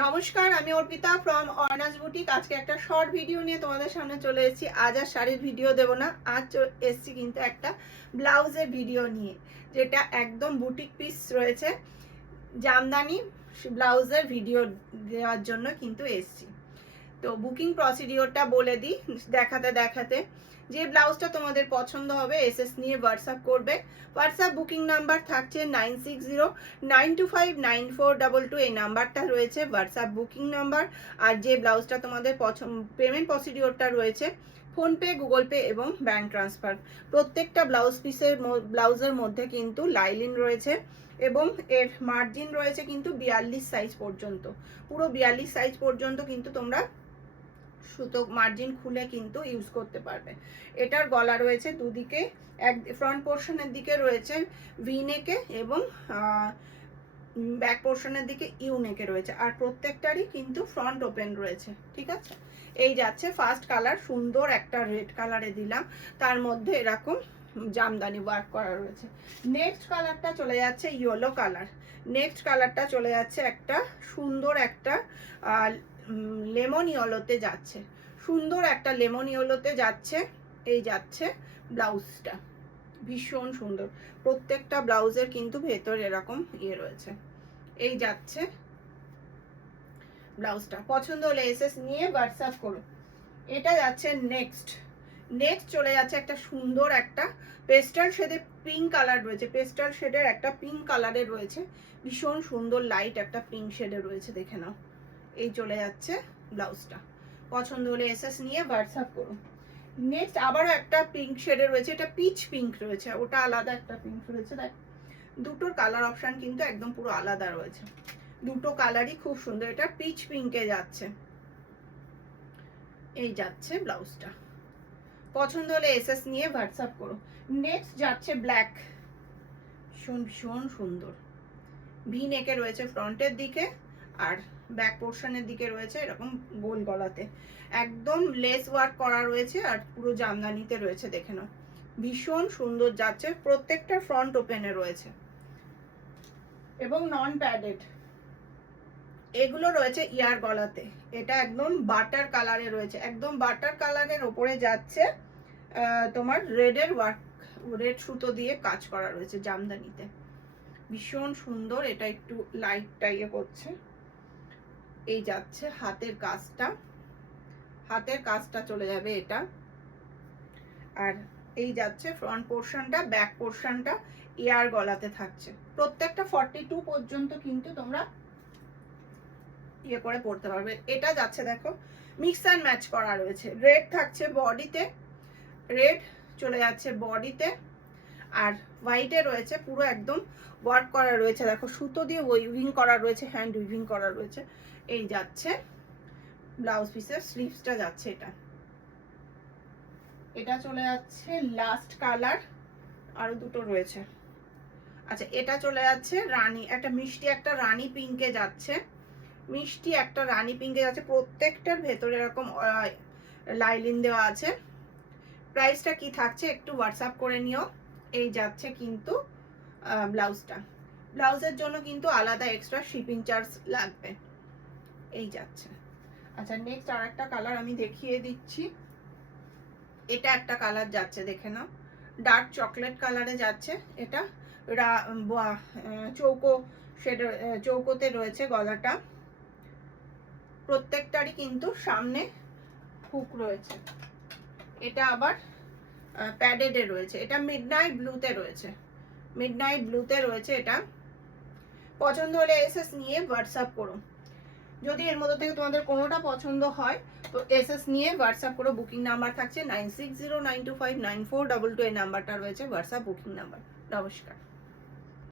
নমস্কার, আমি Arpita from অর্নাস boutique. আজকে একটা শর্ট ভিডিও নিয়ে তোমাদের সামনে চলে এসেছি। আজ আর শাড়ির ভিডিও দেবো না, আজ এসেছি কিন্তু একটা ব্লাউজের ভিডিও নিয়ে, যেটা একদম বুটিক পিস রয়েছে। জামদানি ব্লাউজের ভিডিও দেওয়ার জন্য কিন্তু এসেছি। তো বুকিং প্রসিডিওরটা বলে দিই দেখাতে দেখাতে। যে ব্লাউজটা তোমাদের পছন্দ হবে এসএস নিয়ে হোয়াটসঅ্যাপ করবে। হোয়াটসঅ্যাপ বুকিং নাম্বার থাকছে 9609259422। এই নাম্বারটা রয়েছে হোয়াটসঅ্যাপ বুকিং নাম্বার। আর যে ব্লাউজটা তোমাদের পেমেন্ট প্রসিডিওরটা রয়েছে ফোনপে, গুগল পে এবং ব্যাঙ্ক ট্রান্সফার। প্রত্যেকটা ব্লাউজের মধ্যে কিন্তু লাইলিন রয়েছে এবং এর মার্জিন রয়েছে কিন্তু 42 সাইজ পর্যন্ত। পুরো 42 সাইজ পর্যন্ত কিন্তু তোমরা সুতো মার্জিন খুলে কিন্তু ইউজ করতে পারবে। এটার গলা রয়েছে দুদিকে, এক ফ্রন্ট পোর্শনের দিকে রয়েছে ভি নেকে এবং ব্যাক পোর্শনের দিকে ইউ নেকে রয়েছে। আর প্রত্যেকটারই কিন্তু ফ্রন্ট ওপেন রয়েছে, ঠিক আছে। এই যাচ্ছে ফার্স্ট কালার, সুন্দর একটা রেড কালারে দিলাম, তার মধ্যে এরকম জামদানি ওয়ার্ক করা রয়েছে। নেক্সট কালারটা চলে যাচ্ছে ইয়েলো কালার। নেক্সট কালারটা চলে যাচ্ছে একটা সুন্দর একটা লেমন ইয়েলোতে যাচ্ছে, সুন্দর একটা লেমন ইয়েলোতে যাচ্ছে। এই যাচ্ছে ব্লাউজটা, ভীষণ সুন্দর। প্রত্যেকটা ব্লাউজের কিন্তু ভেতর এরকম ইয়ে রয়েছে। এই যাচ্ছে ব্লাউজটা। পছন্দ হলে এসএস নিয়ে হোয়াটসঅ্যাপ করো। এটা যাচ্ছে নেক্সট। নেক্সট চলে যাচ্ছে একটা সুন্দর একটা পেস্টাল শেডের পিঙ্ক কালার রয়েছে। পেস্টাল শেডের একটা পিঙ্ক কালারের রয়েছে, ভীষণ সুন্দর লাইট একটা পিঙ্ক শেডের রয়েছে, দেখে নাও। এই চলে যাচ্ছে ব্লাউজটা। পছন্দ হলে এসএস নিয়ে হোয়াটসঅ্যাপ করুন। নেক্সট আবারও একটা পিঙ্ক শেডের রয়েছে, এটা পিচ পিঙ্ক রয়েছে, ওটা আলাদা একটা পিঙ্ক রয়েছে। দেখ, দুটোর কালার অপশন কিন্তু একদম পুরো আলাদা রয়েছে। দুটো কালারই খুব সুন্দর। এটা পিচ পিঙ্কে যাচ্ছে। এই যাচ্ছে ব্লাউজটা। পছন্দ হলে এসএস নিয়ে হোয়াটসঅ্যাপ করো। নেক্সট যাচ্ছে ব্ল্যাক, ভীষণ ভীষণ সুন্দর। ভি নেকে রয়েছে ফ্রন্টের দিকে, আর ব্যাক পোর্শনের দিকে রয়েছে এরকম গোল গলাতে একদম লেস ওয়ার্ক করা রয়েছে, আর পুরো জামদানিতে রয়েছে, দেখে নাও। ভীষণ সুন্দর যাচ্ছে। প্রত্যেকটা ফ্রন্ট ওপেনে রয়েছে এবং নন প্যাডেড। এগুলো রয়েছে ইয়ার গলাতে। এটা একদম বাটার কালারে রয়েছে, একদম বাটার কালারের ওপরে যাচ্ছে তোমার রেডের ওয়ার্ক, রেড সুতো দিয়ে কাজ করা রয়েছে জামদানিতে, ভীষণ সুন্দর। এটা একটু লাইট টাইপে করছে। এই যাচ্ছে হাতের কাজটা, হাতের কাজটা চলে যাবে এটা। আর এই যাচ্ছে ফ্রন্ট পোর্শনটা, ব্যাক পোর্শনটা ইয়ার গলাতে থাকছে। প্রত্যেকটা 42 পর্যন্ত কিন্তু তোমরা ইয়ে করে পড়তে পারবে। এটা যাচ্ছে দেখো মিক্স অ্যান্ড ম্যাচ করা রয়েছে। রেড থাকছে বডিতে, রেড চলে যাচ্ছে বডিতে, আর হোয়াইটে রয়েছে পুরো একদম ওয়ার্ক করা রয়েছে। দেখো সুতো দিয়ে উইভিং করা রয়েছে, হ্যান্ড উইভিং করা রয়েছে। এই যাচ্ছে ব্লাউজ পিসের স্লিভসটা যাচ্ছে এটা। এটা চলে যাচ্ছে লাস্ট কালার, আরো দুটো রয়েছে। আচ্ছা, এটা চলে যাচ্ছে রানী, একটা মিষ্টি একটা রানী পিঙ্কে যাচ্ছে, মিষ্টি একটা রানী পিঙ্কে যাচ্ছে। প্রত্যেকটার ভেতরে এরকম লাইলিন দেওয়া আছে। প্রাইসটা কি থাকছে একটু হোয়াটসঅ্যাপ করে নিও। এই যাচ্ছে কিন্তু ব্লাউজটা। ব্লাউজের জন্য কিন্তু আলাদা এক্সট্রা শিপিং চার্জ লাগবে। এই যাচ্ছে। আচ্ছা, নেক্সট আর একটা কালার আমি দেখিয়ে দিচ্ছি। এটা একটা কালার যাচ্ছে, দেখে নাও, ডার্ক চকলেট কালারে যাচ্ছে। এটা চৌকো শেডের, চৌকোতে রয়েছে গলাটা। প্রত্যেকটারই কিন্তু সামনে হুক রয়েছে। এটা আবার প্যাডেডে রয়েছে। এটা মিডনাইট ব্লুতে রয়েছে, মিডনাইট ব্লুতে রয়েছে এটা। পছন্দ হলে এসএস নিয়ে হোয়াটসঅ্যাপ করো। যদি এর মধ্যে থেকে তোমাদের কোনোটা পছন্দ হয় তো এসএস নিয়ে হোয়াটসঅ্যাপ করো। বুকিং নাম্বার থাকছে 9609259422। এই নাম্বারটা রয়েছে হোয়াটসঅ্যাপ বুকিং নাম্বার। নমস্কার।